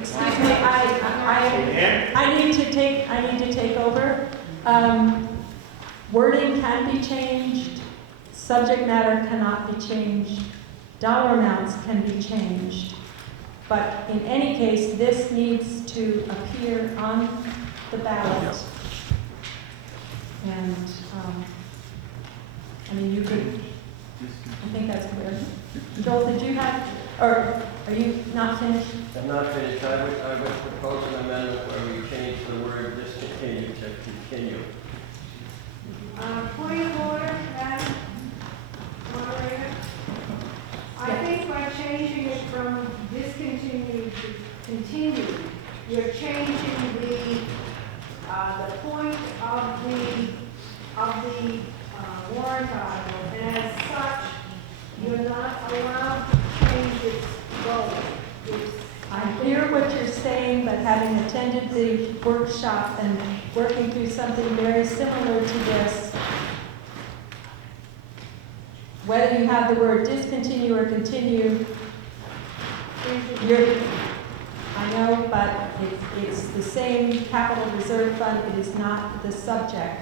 excuse me, I need to take over. Wording can be changed, subject matter cannot be changed, dollar amounts can be changed. But in any case, this needs to appear on the ballot. And, I mean, you could, I think that's clear. Joel, did you have, or are you not finished? I'm not finished. I would propose an amendment where we change the word discontinue to continue. Point of order, Madam Moderator. I think by changing it from discontinued to continued, you're changing the point of the warrant article, and as such, you're not allowed to change its goal. I hear what you're saying, but having attended the workshop and working through something very similar to this, whether you have the word discontinue or continue, I know, but it's the same capital reserve fund. It is not the subject.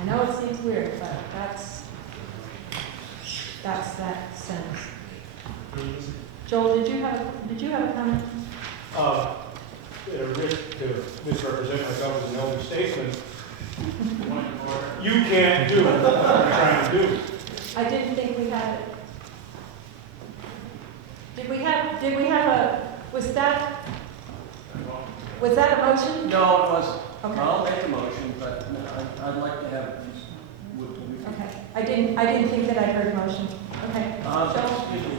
I know it seems weird, but that's that sentence. Joel, did you have a comment? At a risk to misrepresent myself as an elder statesman, you can't do what I'm trying to do. I didn't think we had it. Did we have a, was that a motion? No, it wasn't. Okay. I'll make a motion, but I'd like to have. Okay. I didn't think that I heard motion. Okay. Joel? Excuse me.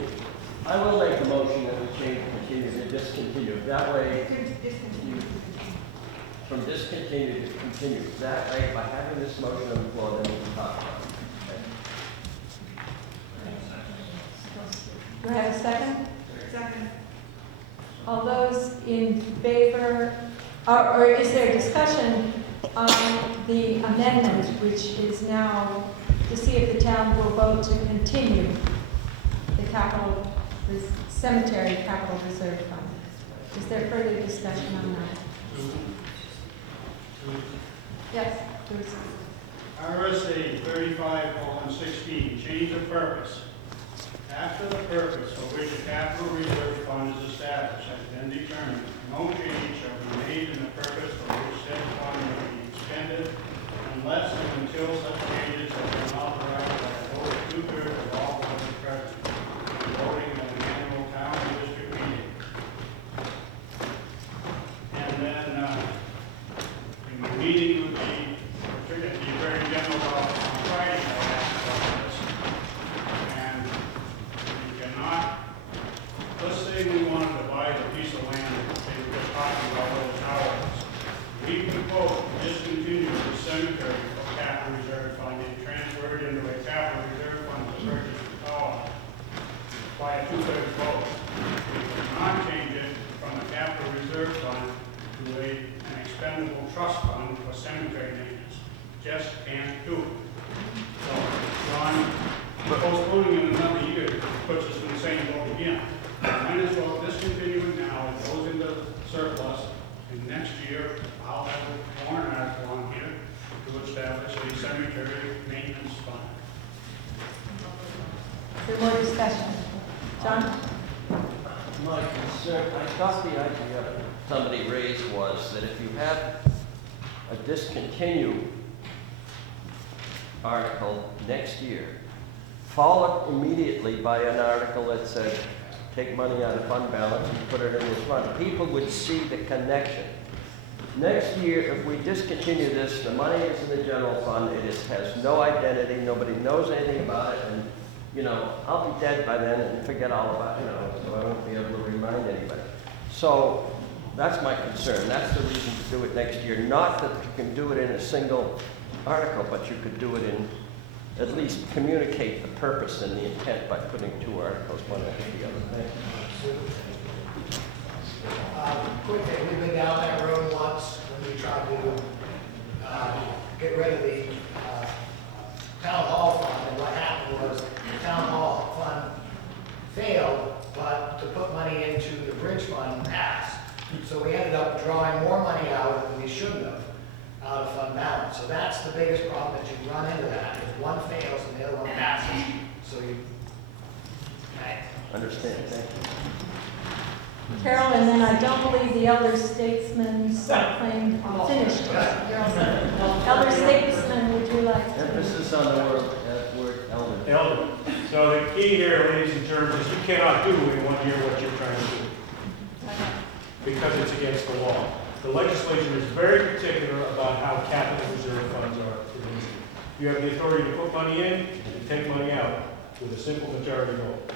I will make the motion that we change continue to discontinue. That way, from discontinue to continue. That way, by having this motion on the floor, then we can talk about it. Do I have a second? Second. All those in favor, or is there discussion on the amendment, which is now to see if the town will vote to continue the cemetery capital reserve fund? Is there further discussion on that? Yes, Bruce. RSA 35:16, change of purpose. After the purpose for which a capital reserve fund is established has been determined, no change shall be made in the purpose for which said fund may be expended unless and until such changes have been authorized by a vote of 2/3 of all voting present, voting at an annual town and district meeting. And then in the meeting with the Attorney General's office on Friday, I asked about this. And you cannot, let's say we wanted to buy a piece of land that they were just talking about those houses. We can vote to discontinue the cemetery for capital reserve fund and transfer it into a capital reserve fund to purchase the tower by a 2/3 vote. We cannot change it from a capital reserve fund to an expendable trust fund for cemetery maintenance. Just can't do it. So, John, postponing it another year puts us in the same boat again. Might as well discontinue it now, it goes into surplus, and next year I'll have a warrant article on here to establish a cemetery maintenance fund. Is there more discussion? John? My concern, I thought the idea somebody raised was that if you have a discontinue article next year, followed immediately by an article that said, take money out of fund balance and put it in this fund, people would see the connection. Next year, if we discontinue this, the money is in the general fund, has no identity, nobody knows anything about it, and, you know, I'll be dead by then and forget all about it, so I won't be able to remind anybody. So that's my concern. That's the reason to do it next year. Not that you can do it in a single article, but you could do it in, at least communicate the purpose and the intent by putting two articles, one after the other. Thank you. Quick thing, we've been down that road once when we tried to get rid of the town hall fund, and what happened was the town hall fund failed but to put money into the bridge fund passed. So we ended up drawing more money out than we shouldn't have out of fund balance. So that's the biggest problem that you run into that, if one fails and the other one passes. So you, okay. Understand, thank you. Carol, and then I don't believe the elder statesman's claim finished. You're all set. Elder statesman, would you like to? Emphasis on the word elder. Elder. So the key here, ladies and gentlemen, is you cannot do in 1 year what you're trying to do because it's against the law. The legislature is very particular about how capital reserve funds are administered. You have the authority to put money in and take money out with a simple majority vote.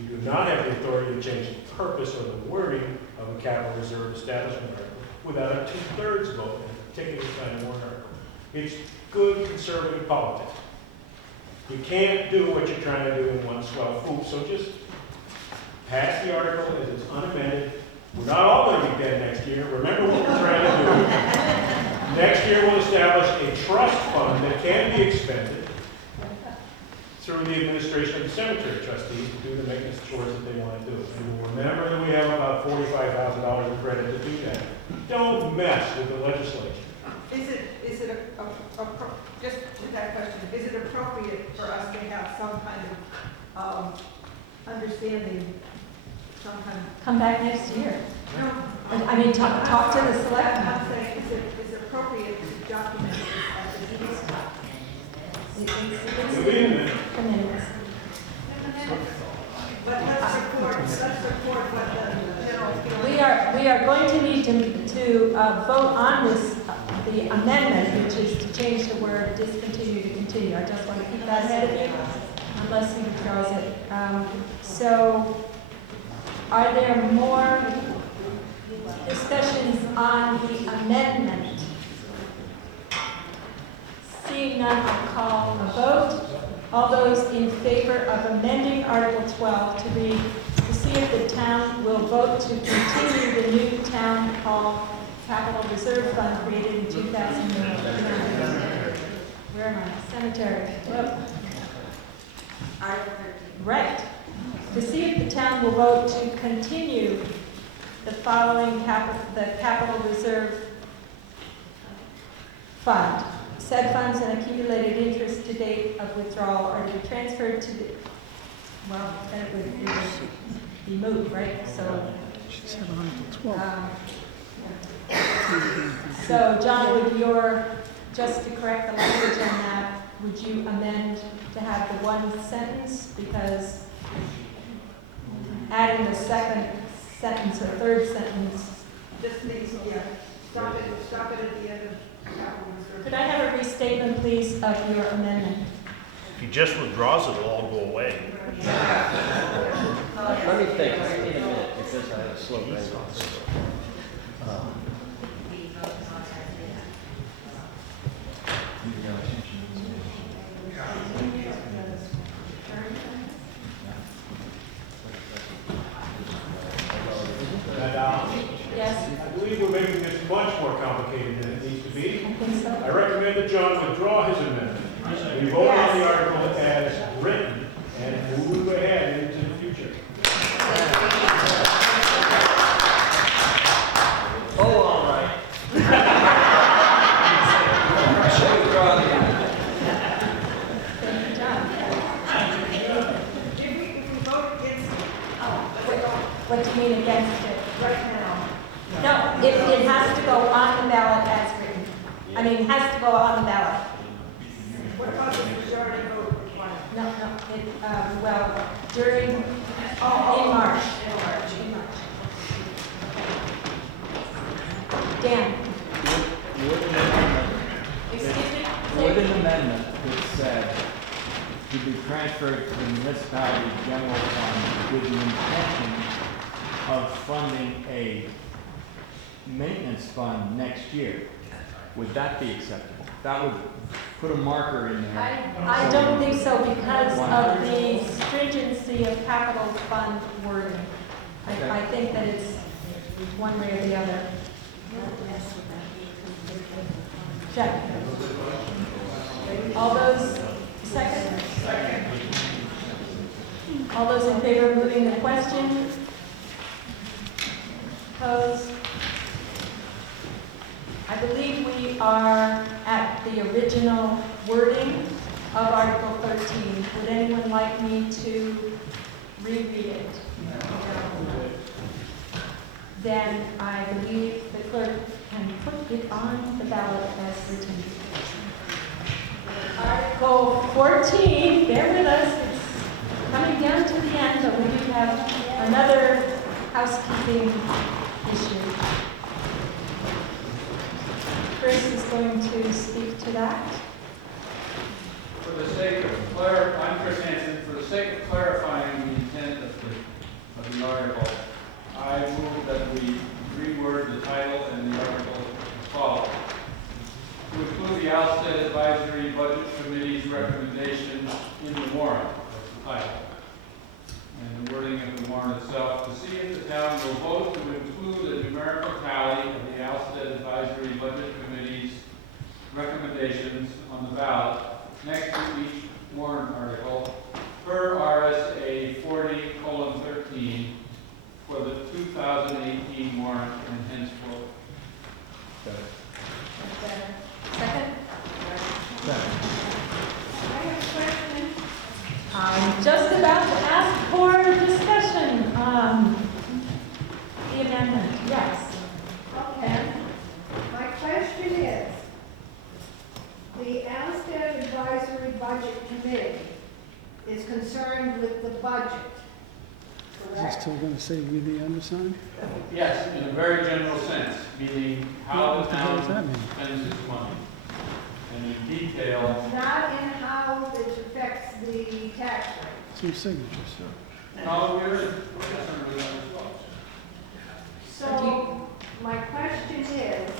You do not have the authority to change the purpose or the wording of a capital reserve establishment article without a 2/3 vote in a particular kind of warrant article. It's good conservative politics. You can't do what you're trying to do in one swell swoop, so just pass the article as it's unamended. We're not all going to be dead next year. Remember what we're trying to do. Next year we'll establish a trust fund that can be expended through the administration of the cemetery trustees to do the maintenance chores that they want to do. And we'll remember that we have about $45,000 of credit to do that. Don't mess with the legislature. Is it just to that question, is it appropriate for us to have some kind of understanding, some kind of? Come back next year. No. I mean, talk to the selectmen. I'm saying, is it appropriate to document this as a deed? It'll be in there. The minutes. But let's report what the general feeling. We are going to need to vote on this, the amendment, which is to change the word discontinue to continue. I just want to keep that ahead of you, unless he throws it. So, are there more discussions on the amendment? Seeing none, I'll call a vote. All those in favor of amending Article 12 to read, to see if the town will vote to continue the new town hall capital reserve fund created in 2009. Where am I? Cemetery. Whoop. Article 13. Right. To see if the town will vote to continue the following the capital reserve fund. Said funds and accumulated interest to date of withdrawal are to be transferred to the, well, then it would be moved, right? So, so John, would your, just to correct the language on that, would you amend to have the one sentence? Because adding the second sentence or third sentence. Just these, yeah. Stop it at the end of capital reserve. Could I have a restatement, please, of your amendment? If he just withdraws it, it'll all go away. Let me think, I need a minute, because I have a slow brain. Yes, I believe we're making this much more complicated than it needs to be. I think so. I recommend that John withdraw his amendment. We vote on the article as written and move ahead into the future. Oh, all right. Thank you, John. If we vote against, What do you mean against it? right now, No, it has to go on the ballot as written. I mean, it has to go on the ballot. what about the majority vote requirement? No, well, during, in March. In March. Dan, excuse me? With an amendment that said to be transferred to the municipality general fund with the intention of funding a maintenance fund next year, would that be acceptable? That would put a marker in there. I don't think so because of the stringency of capital fund wording. I think that it's one way or the other. Jeff? All those, second? All those in favor of moving the question? Question? Opposed? I believe we are at the original wording of Article 13. Would anyone like me to reread it? Then I believe the clerk can put it on the ballot as written. Article 14, bear with us, it's coming down to the end, but we do have another housekeeping issue. Chris is going to speak to that. For the sake of I'm Chris Hansen. For the sake of clarifying the intent of the article, I move that we reword the title and the article as follows. To include the Alstead Advisory Budget Committee's recommendations in the warrant, title, and the wording of the warrant itself, to see if the town will vote to include a numerical tally of the Alstead Advisory Budget Committee's recommendations on the ballot next to each warrant article per RSA 40:13 for the 2018 warrant and henceforth. Second? Second. I have a question. I'm just about to ask for discussion. The amendment, yes. Okay. My question is, the Alstead Advisory Budget Committee is concerned with the budget, Is it correct? still going to say we the undersigned? Yes, in a very general sense, meaning how What the the hell does that town mean? spends its money. And in detail, Not in how it affects the tax rate. Some signatures, sir. how we're concerned with that as well. So, my question is,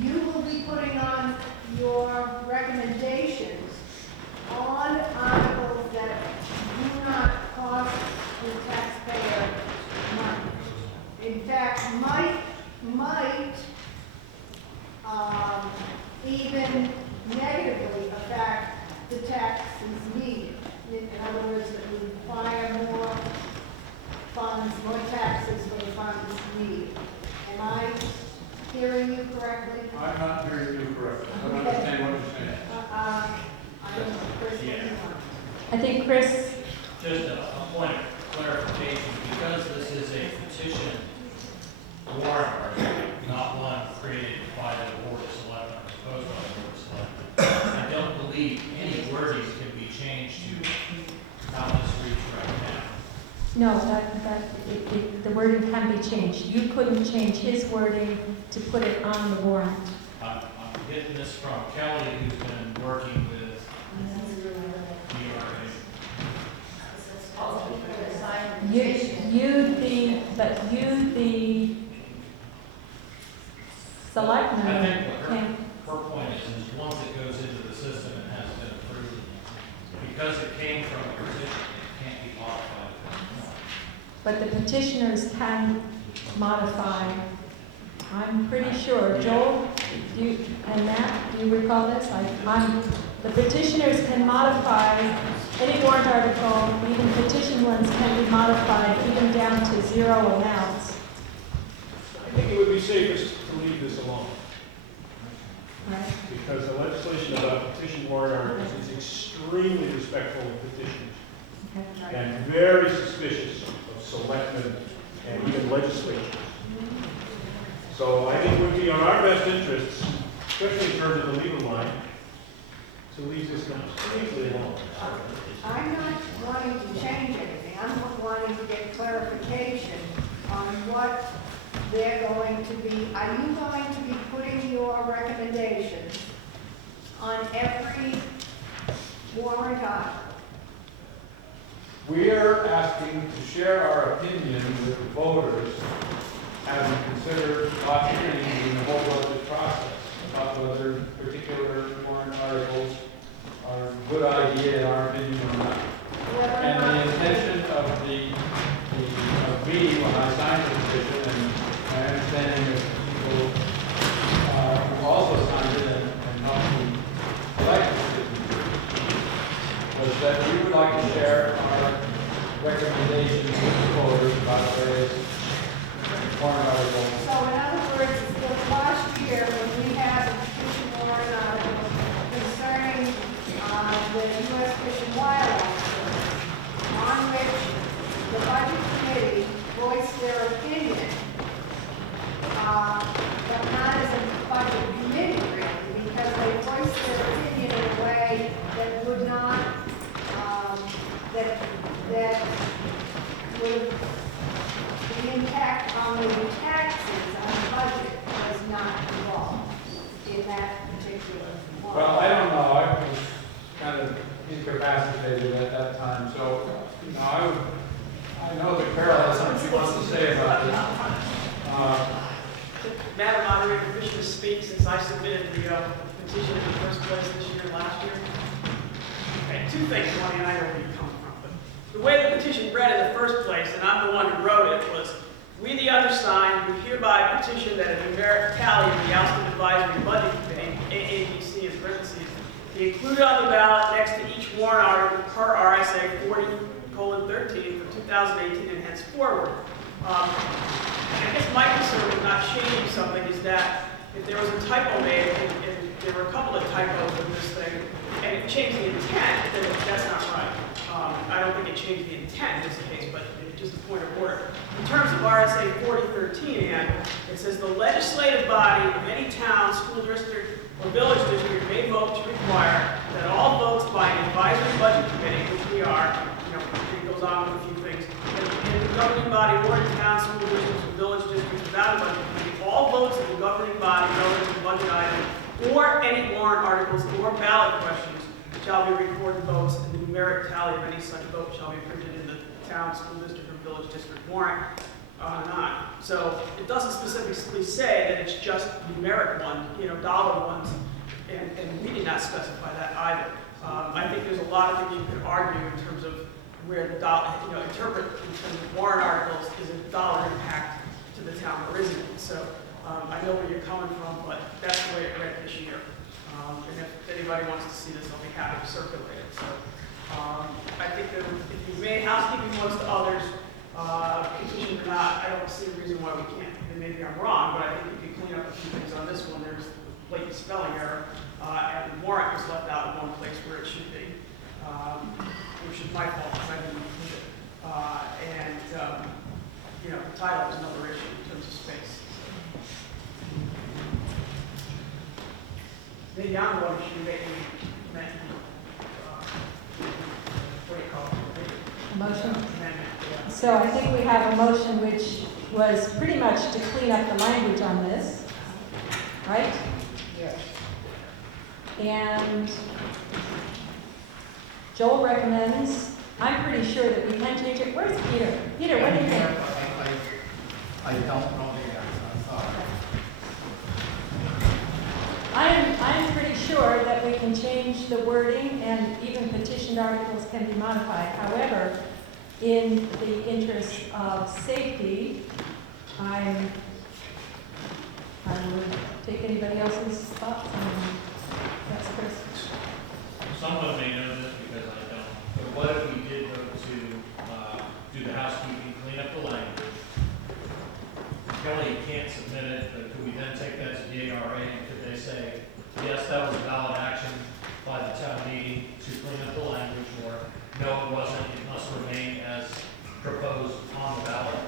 you will be putting on your recommendations on articles that do not cost the taxpayer money. In fact, might even negatively affect the taxes needed. In other words, that we require more funds, more taxes for the funds needed. Am I hearing you correctly? I'm not hearing you correctly. I don't understand what you're saying. I'm Chris. I think Chris, Just a point of clarification, because this is a petition warrant article, not one created by the Board of Selectmen or proposed by the Board of Selectmen, I don't believe any wording can be changed to how this reads right now. no, the wording can be changed. You couldn't change his wording to put it on the warrant. I'm getting this from Kelly, who's been working with You, the selectman, I think what can, her point is once it goes into the system and has been approved, because it came from a petition, it can't be modified. but the petitioners can modify. I'm pretty sure. Joel, and Matt, do you recall this? The petitioners can modify any warrant article, even petition ones can be modified even down to zero amounts. I think it would be safest to leave this alone, Right? because the legislation about petition warrant articles is extremely respectful of petitioners and very suspicious of selectmen and even legislatures. So I think it would be on our best interests, especially in terms of the legal line, to leave this completely alone. I'm not wanting to change anything, I'm wanting to get clarification on what they're going to be. Are you going to be putting your recommendations on every warrant article? We are asking to share our opinion with the voters as we consider opportunities in the whole budget process about whether particular warrant articles are a good idea in our opinion or not. And the intention of me when I signed the petition, and my understanding of people who also signed it and helped me elect the petition, was that we would like to share our recommendations to the voters about various warrant articles. So in other words, the last year, when we had a petition warrant article concerning the U.S. Fish and Wildlife Service, on which the budget committee voiced their opinion, but not as a budget committee really, because they voiced their opinion in a way that would not, that would, the impact on the taxes on the budget was not involved in that particular one. Well, I don't know, I was kind of incapacitated at that time, so, you know, I know that Carol has something she wants to say about this. Madam Moderator, permission to speak since I submitted the petition in the first place this year and last year. Okay, two things, one, and I know where you come from, but the way the petition read in the first place, and I'm the one who wrote it, was, we the undersigned, do hereby petition that a numeric tally of the Alstead Advisory Budget Committee, AABC in parentheses, be included on the ballot next to each warrant article per RSA 40:13 for 2018 and henceforward. I guess my concern with not changing something is that if there was a typo made, and there were a couple of typos in this thing, and it changed the intent, then that's not right. I don't think it changed the intent in this case, but just a point of order. In terms of RSA 4013, and it says the legislative body of any town, school district, or village district may vote to require that all votes by an advisory budget committee, which we are, you know, it goes on with a few things, and the governing body or the town, school districts, or village districts without a budget committee, all votes of the governing body relative to budget item or any warrant articles or ballot questions shall be recorded votes, and the numeric tally of any such vote shall be printed in the town, school district, or village district warrant, on and on. So it doesn't specifically say that it's just numeric one, you know, dollar ones, and we did not specify that either. I think there's a lot of things you could argue in terms of where the dollar, you know, interpret in terms of warrant articles is a dollar impact to the town or isn't it? So I know where you're coming from, but that's the way it read this year. And if anybody wants to see this, I'll be happy to circulate it. So I think that if you've made housekeeping ones to others, petition or not, I don't see a reason why we can't. And maybe I'm wrong, but I think if you clean up a few things on this one, there's blatant spelling error, and warrant was left out in one place where it should be, which is my fault because I didn't include it. You know, the title is another issue in terms of space. Maybe I'm the one who should be making what do you call it? Motion? Amendment. Yeah. So I think we have a motion which was pretty much to clean up the language on this, right? Yes. And Joel recommends, I'm pretty sure that we can change it. Where's Peter? Peter, what do you think? I don't know the answer, I'm sorry. I'm pretty sure that we can change the wording and even petitioned articles can be modified. However, in the interest of safety, I would take anybody else's thoughts on that's Chris. Someone may know this because I don't, but what if we did go to do the housekeeping, clean up the language? Kelly can't submit it, but could we then take that to the ARA and could they say, yes, that was a valid action by the town meeting to clean up the language, or no, it wasn't, it must remain as proposed on the ballot?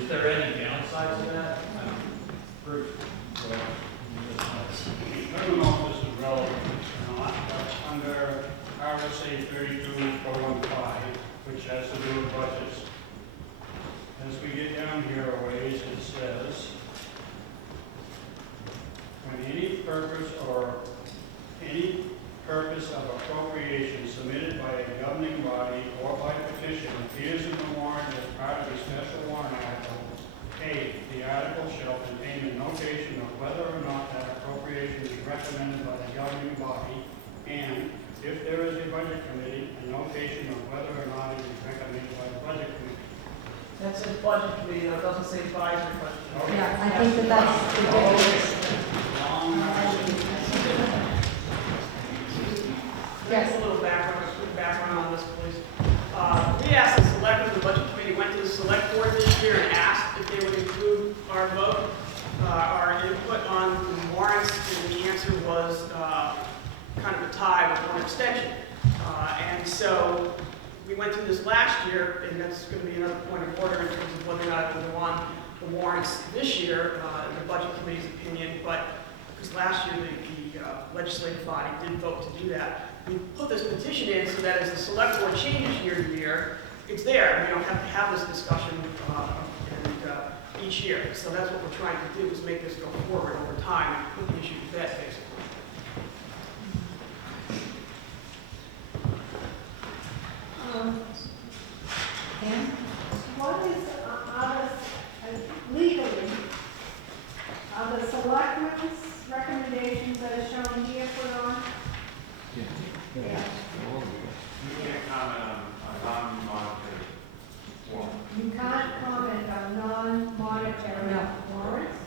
Is there any downside to that? Bruce? I don't know if this is relevant or not, but under RSA 32:15, which has to do with budgets, as we get down here a ways, it says, when any purpose of appropriation submitted by a governing body or by petition appears in the warrant as part of a special warrant article, A, the article shall contain a notation of whether or not that appropriation is recommended by the governing body, and if there is a budget committee, a notation of whether or not it is recommended by the budget committee. That says budget committee, though, it doesn't say advisory budget. Yeah, I think that that's ridiculous. Yes. A little background on this, please. We asked the last year and asked if they would include our vote, our input on the warrants, and the answer was kind of a tie with one abstention. And so we went through this last year, and that's going to be another point of order in terms of whether or not it will go on the warrants this year, in the Budget Committee's opinion, but because last year the legislative body did vote to do that. We put this petition in so that as the select board changes year to year, it's there. We don't have to have this discussion each year. So that's what we're trying to do, is make this go forward over time and put the issue to bed, basically. Ann? What is, legally, are the selectmen's recommendations that are shown here put on? Yeah. You can't comment on non-monetary warrants. You can't comment on non-monetary No. warrants?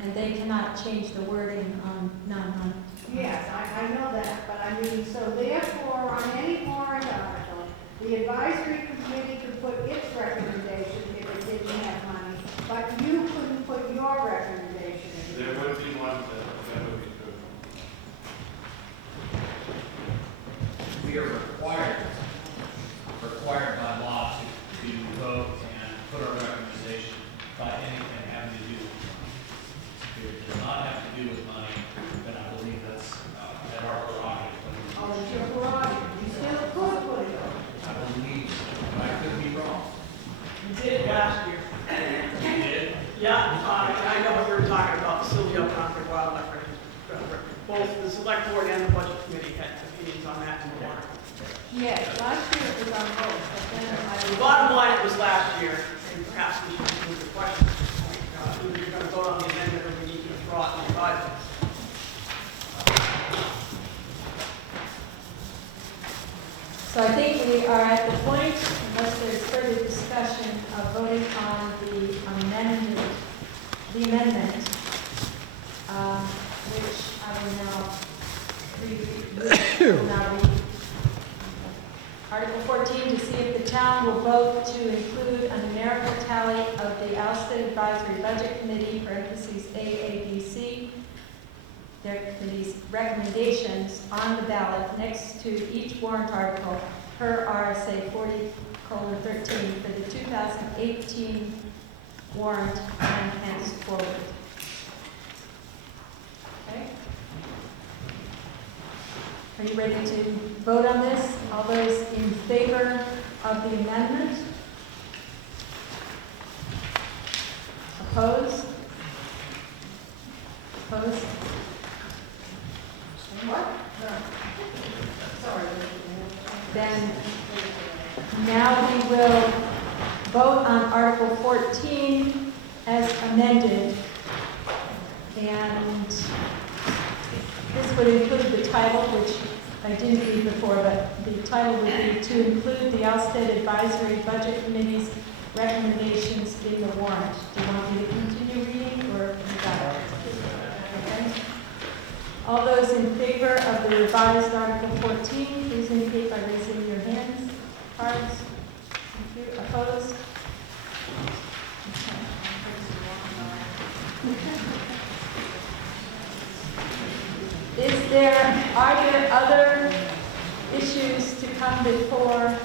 And they cannot change the wording on non-monetary. Yes, I know that, but I mean, so therefore, on any warrant article, the advisory committee could put its recommendation if it didn't have money, but you couldn't put your recommendation in. There would be one that would be true. We are required by law to vote and put our recommendation by anything having to do with money. If it does not have to do with money, then I believe that's at our prerogative. Oh, it's your prerogative, you still could put it on. I believe, but I could be wrong. We did it last year. You did? Yeah, I know what you're talking about, the Sylvia Concord Wildlife Refuge. Both the select board and the budget committee had opinions on that in the warrant. Yes, last year it was on both, but then The bottom line, it was last year, and perhaps we should move the question. Either you're going to vote on the amendment or we need to withdraw it and revise it. So I think we are at the point, unless there's further discussion, of voting on the amendment, which I will now read. Article 14, to see if the town will vote to include a numerical tally of the Alstead Advisory Budget Committee, parentheses AABC, their committee's recommendations on the ballot next to each warrant article per RSA 40:13 for the 2018 warrant and henceforward. Okay? Are you ready to vote on this? All those in favor of the amendment? Opposed? Opposed? what? Sorry. Then now we will vote on Article 14 as amended. And this would include the title, which I didn't read before, but the title would be to include the Alstead Advisory Budget Committee's recommendations in the warrant. Do you want me to continue reading, or you got it? Okay. All those in favor of the revised Article 14, please indicate by raising your hands. Cards? Thank you. Opposed? Are there other issues to come before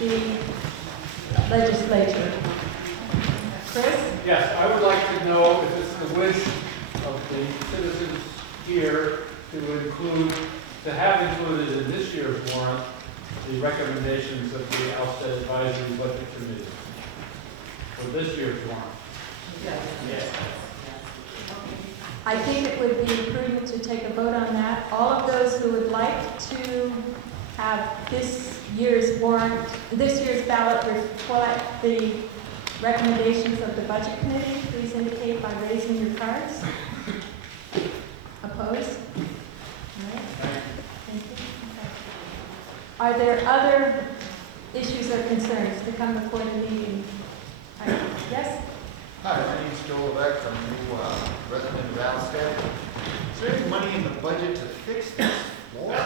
the legislature? Chris? Yes, I would like to know if it's the wish of the citizens here to have included in this year's warrant the recommendations of the Alstead Advisory Budget Committee for this year's warrant. Yes. I think it would be prudent to take a vote on that. All of those who would like to have this year's warrant, this year's ballot reflect the recommendations of the Budget Committee, please indicate by raising your cards. Opposed? All right. Thank you. Okay. Are there other issues or concerns to come before the meeting? Yes? Hi, my name is Joel Levesque. I'm a new resident of Alstead. Is there any money in the budget to fix this floor?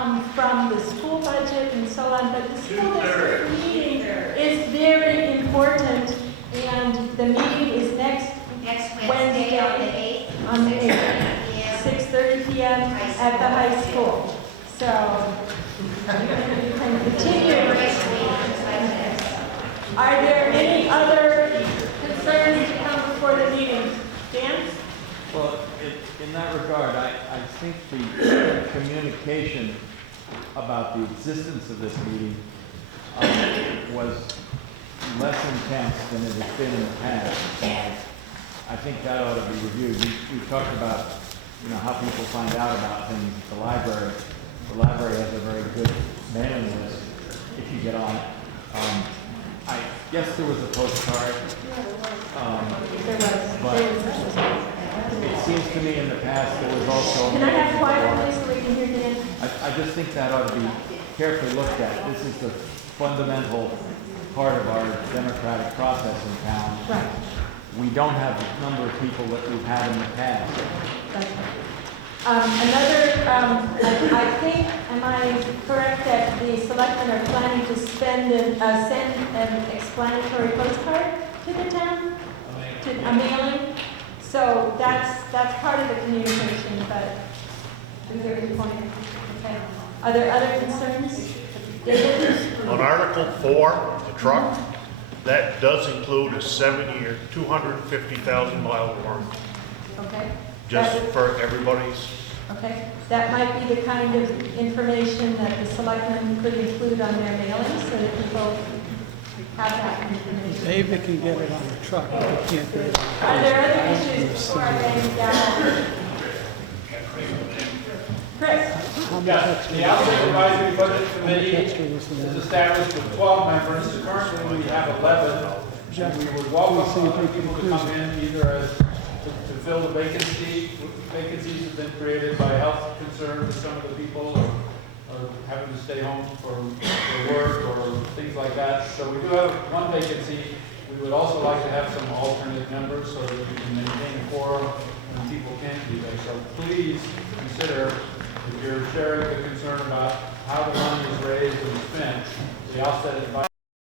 come from the school budget and so on, but the school district meeting is very important, and the meeting is next Wednesday on the 8th. on the 8th, 6:30 p.m. at the high school. So, you can continue. Are there any other concerns to come before the meeting? Dan? Well, in that regard, I think the communication about the existence of this meeting was less intense than it has been in the past. And I think that ought to be reviewed. We talked about, how people find out about things at the library. The library has a very good mailing list if you get on it. I guess there was a postcard. But it seems to me in the past there was also. Can I have quiet, please, so we can hear Dan? I just think that ought to be carefully looked at. This is the fundamental part of our democratic process in town. Right. We don't have the number of people that we've had in the past. That's right. I think, am I correct that the selectmen are planning to send an explanatory postcard to the town? To a mailing? So that's part of the communication, but is there any point? Okay. Are there other concerns? David? On Article 4, the truck, that does include a 7-year, 250,000-mile warranty. Okay. Just That would- for everybody's. Okay, that might be the kind of information that the selectmen could include on their mailing so that people have that information. David can get it on the truck, but he can't get it on the Are there other issues before I lay it down? Chris? Yes, the Alstead Advisory Budget Committee is established with 12 members. Currently, we have 11. And we would welcome other people to come in either as to fill the vacancies have been created by health concerns of some of the people, or having to stay home for work or things like that. So we do have one vacancy. We would also like to have some alternate members so that we can maintain a quorum when people can't be there. So please consider, if you're sharing the concern about how the money is raised and spent, the Alstead Advisory